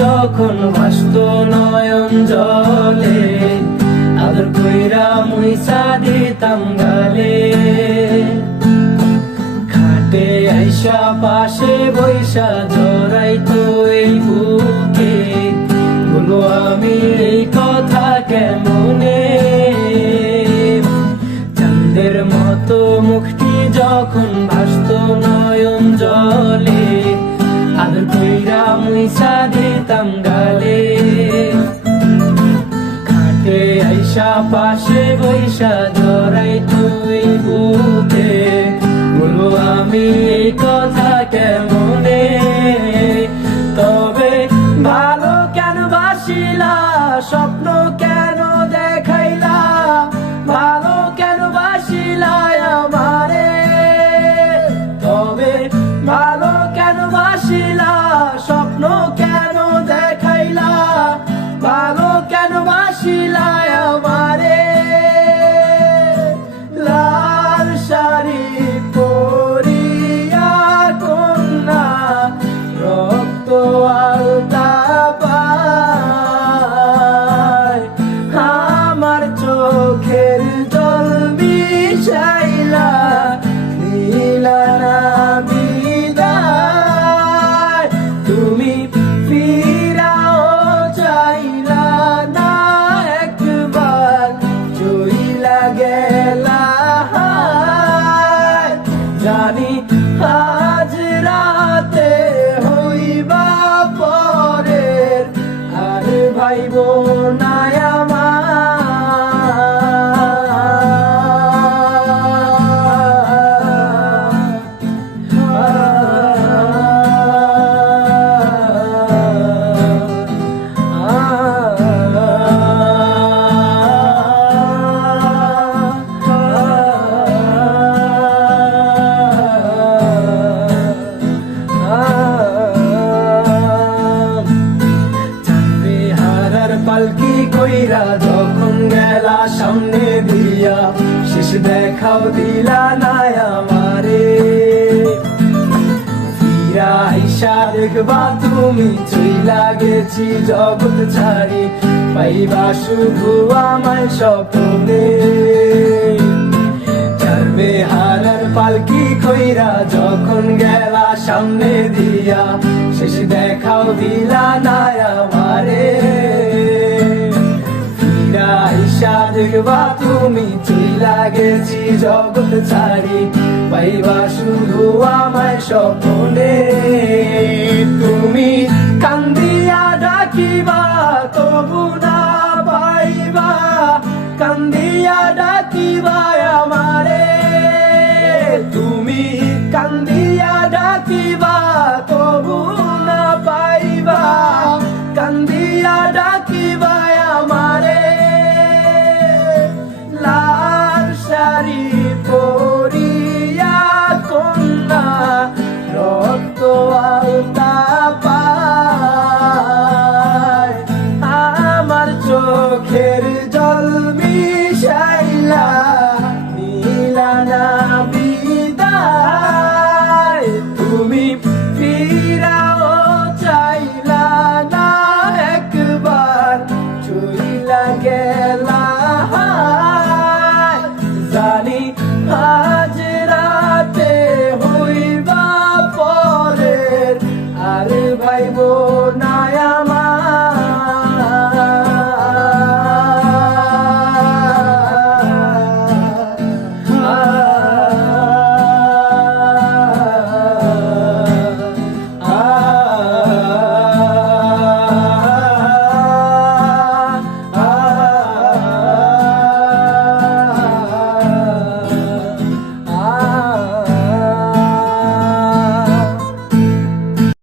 যখন ভাসত নয়ন জলে, আদর কইরা মুইসা দিতাম গালে। খাটে আইসা পাশে বৈশা জড়াইতো এই বুকে, বলো আমি এই কথা কেমনে। চাঁদের মতো মুখটি যখন ভাসত নয়ন জলে, আদর কইরা মুইসা দিতাম গালে। খাটে আইসা পাশে বৈশা জড়াইতো এই বুকে, বলো আমি এই কথা কেমনে। তবে ভালো কেন বাসিলা, স্বপ্ন কেন দেখাইলা, ভালো কেন বাসিলা আমারে। তবে ভালো কেন বাসিলা, স্বপ্ন কেন দেখাইলা, ভালো কেন বাসিলা আমারে। লাল শাড়ি পরিয়া কন্যা, রক্ত আলতা পায়, আমার চোখের জল মিশাইলা দিলা না বিদায়। তুমি ফিরাও চাইলা না একবার, চইলা গেলা। জানি আজ রাতে হইবা পরের, আর ভাইব না পালকি কইরা যখন গেলা সামনে দিয়া, শেষ দেখাও দিলা না আমারে। ফিরা আইসা দেখবা তুমি চইলা গেছি জগৎ ছাড়ি, পাইবা শুধু আমায় স্বপ্নে। চারবে হারার পালকি কইরা যখন গেলা সামনে দিয়া, শেষ দেখাও দিলা না আমারে। আইসা দেখবা তুমি চইলা গেছি জগৎ ছাড়ি, পাইবা শুধু আমায় স্বপ্নে। তুমি কান্দিয়া ডাকিবা তবু না পাইবা, কান্দিয়া ডাকিবা আমারে। তুমি কান্দিয়া ডাকিবা তবু না পাইবা, কান্দিয়া ডাকিবা আমারে। লাল শাড়ি পরিয়া কন্যা, রক্ত আলতা পায়, আমার চোখের জল মিশাইলা দিলা না বিদায়। তুমি ফিরাও চাইলা না একবার, চইলা গেলা। জানি আজ রাতে হইবা পরের, আর ভাইব না আমার।